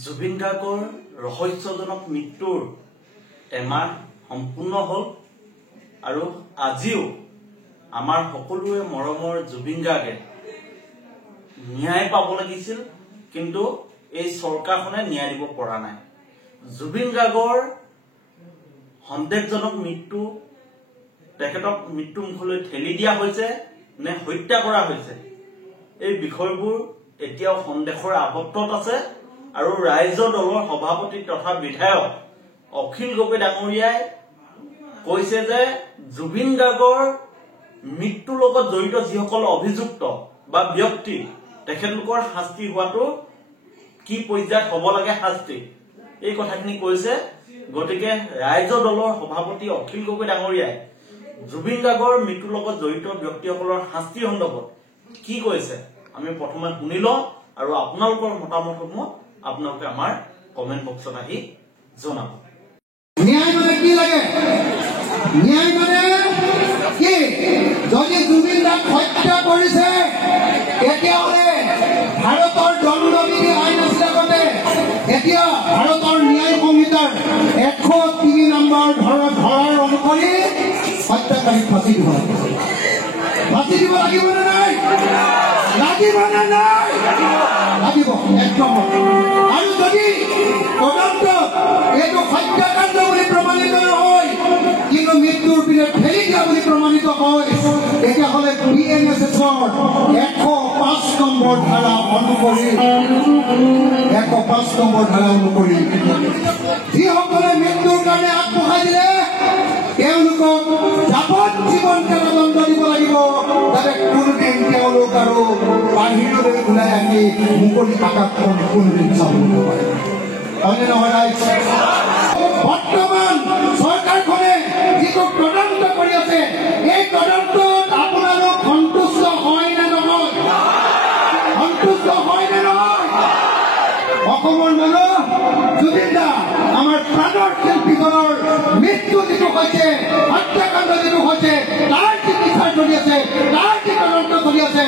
জুবিন গাৰ্গৰ ৰহস্যজনক মৃত্যুৰ এমাহ সম্পূৰ্ণ হ'ল আৰু আজিও আমাৰ সকলোৰে মৰমৰ জুবিন গাৰ্গে ন্যায় পাব লাগিছিল, কিন্তু এই চৰকাৰখনে ন্যায় দিব পৰা নাই। জুবিন গাৰ্গৰ সন্দেহজনক মৃত্যু, তেখেতক মৃত্যু মুখলৈ ঠেলি দিয়া হৈছে নে হত্যা কৰা হৈছে, এই বিষয়বোৰ এতিয়াও সন্দেহৰ আৱদ্ধত আছে। আৰু ৰাইজৰ দলৰ সভাপতি তথা বিধায়ক অখিল গগৈ ডাঙৰীয়াই কৈছে যে জুবিন গাৰ্গৰ মৃত্যুৰ লগত জড়িত যিসকল অভিযুক্ত বা ব্যক্তি, তেখেতলোকৰ শাস্তি হোৱাটো কি পৰ্যায়ত হ'ব লাগে শাস্তি, এই কথাখিনি কৈছে। গতিকে ৰাইজৰ দলৰ সভাপতি অখিল গগৈ ডাঙৰীয়াই জুবিন গাৰ্গৰ মৃত্যুৰ লগত জড়িত ব্যক্তিসকলৰ শাস্তি সন্দৰ্ভত কি কৈছে আমি প্ৰথমে শুনি লওঁ, আৰু আপোনালোকৰ মতামতসমূহ আপোনালোকে আমাৰ কমেন্ট বক্সত আহি জনাব। ন্যায় মানে কি লাগে? ন্যায় মানে কি? যদি জুবিন দাক হত্যা কৰিছে তেতিয়াহ'লে ভাৰতৰ দণ্ডবিধি আইন আছে আগতে, এতিয়া ভাৰতৰ ন্যায় সংহিতাৰ 103 নম্বৰ ধাৰাৰ অনুসৰি হত্যাকাৰীক ফাঁচি দিব লাগিব। ফাঁচি দিব লাগিব নে নাই? লাগিব নে নাই? লাগিব, একদম। আৰু যদি তদন্ত এইটো হত্যাকাণ্ড বুলি প্ৰমাণিত নহয়, কিন্তু মৃত্যুৰ পিছত ঠেলি দিয়া বুলি প্ৰমাণিত হয়, তেতিয়াহ'লে BNSSৰ 105 নম্বৰ ধাৰা অনুসৰি যিসকলে মৃত্যুৰ কাৰণে আগবঢ়াই দিলে তেওঁলোকক যাৱজ্জীৱন কাৰাদণ্ড দিব লাগিব, যাতে কোনোদিন তেওঁলোক আৰু বাহিৰলৈ ওলাই আহি মুকলি আকাশখন কোনোদিন চাব নোৱাৰে। অন্য নহয় ৰাইজ, বৰ্তমান চৰকাৰখনে যিটো তদন্ত কৰি আছে, এই তদন্তত আপোনালোক সন্তুষ্ট হয় নে নহয়? সন্তুষ্ট হয় নে নহয়? অসমৰ মানুহ জুবিন দা, আমাৰ প্ৰাণৰ শিল্পীজনৰ মৃত্যু যিটো হৈছে, হত্যাকাণ্ড যিটো হৈছে, তাৰ যি বিচাৰ চলি আছে, তাৰ যি তদন্ত চলি আছে,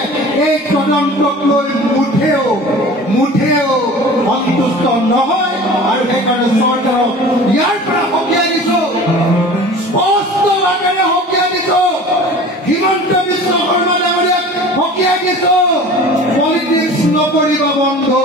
এই তদন্তক লৈ মুঠেও সন্তুষ্ট নহয়। আৰু সেইকাৰণে চৰকাৰক ইয়াৰ পৰা সকীয়াই দিছো, স্পষ্ট আকাৰে সকীয়াই দিছো, হিমন্ত বিশ্ব শৰ্মা ডাঙৰীয়াক সকীয়াই দিছো, পলিটিক্স নকৰিব বন্ধু।